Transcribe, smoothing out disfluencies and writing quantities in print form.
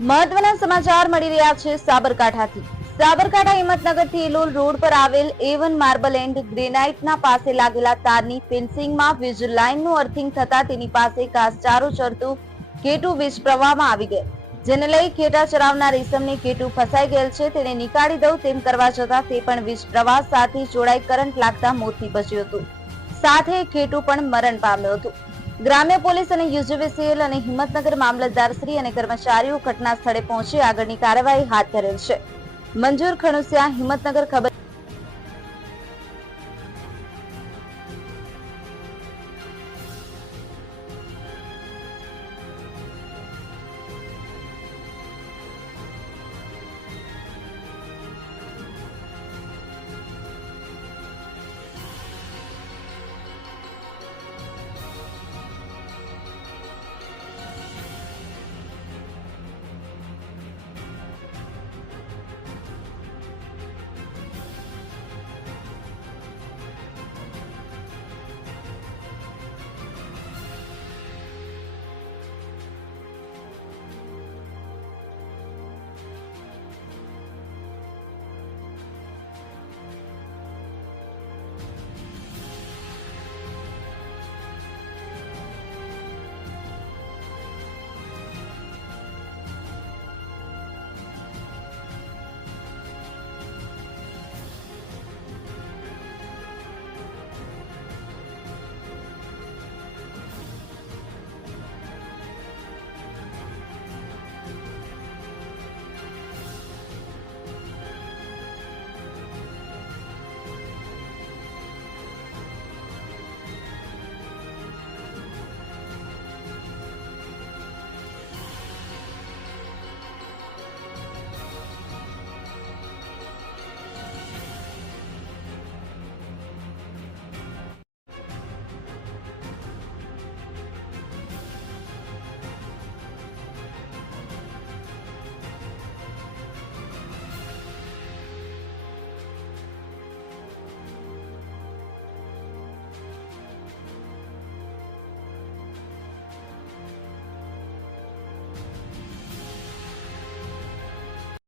મહત્વના સમાચાર મળી રહ્યા છે સાબરકાંઠાથી। સાબરકાંઠા હિંમતનગરથી ઇલોલ રોડ પર આવેલ A1 માર્બલ એન્ડ ગ્રેનાઇટના પાસે લાગેલા તારની ફેન્સિંગમાં વીજ લાઇનનું અર્થિંગ થતા તેની પાસે ઘાસચારો ચરતું કેટું વીજ પ્રવાહમાં આવી ગયેલ, જેને લઈ ખેટા ચરાવનાર ઈસમને કેટું ફસાઈ ગયેલ છે તેને નીકાળી દઉં તેમ કરવા જતા તે પણ વીજ પ્રવાહ સાથે જોડાઈ કરંટ લાગતા મોત નીપજ્યું હતું, સાથે કેટું પણ મરણ પામ્યું હતું। ગ્રામ્ય પોલીસ અને યુજીવીસીએલ અને હિંમતનગર મામલતદાર શ્રી અને કર્મચારીઓ ઘટના સ્થળે પહોંચી આગળની કાર્યવાહી હાથ ધરેલ છે। મંજૂર ખણુસિયા, હિંમતનગર। ખબર।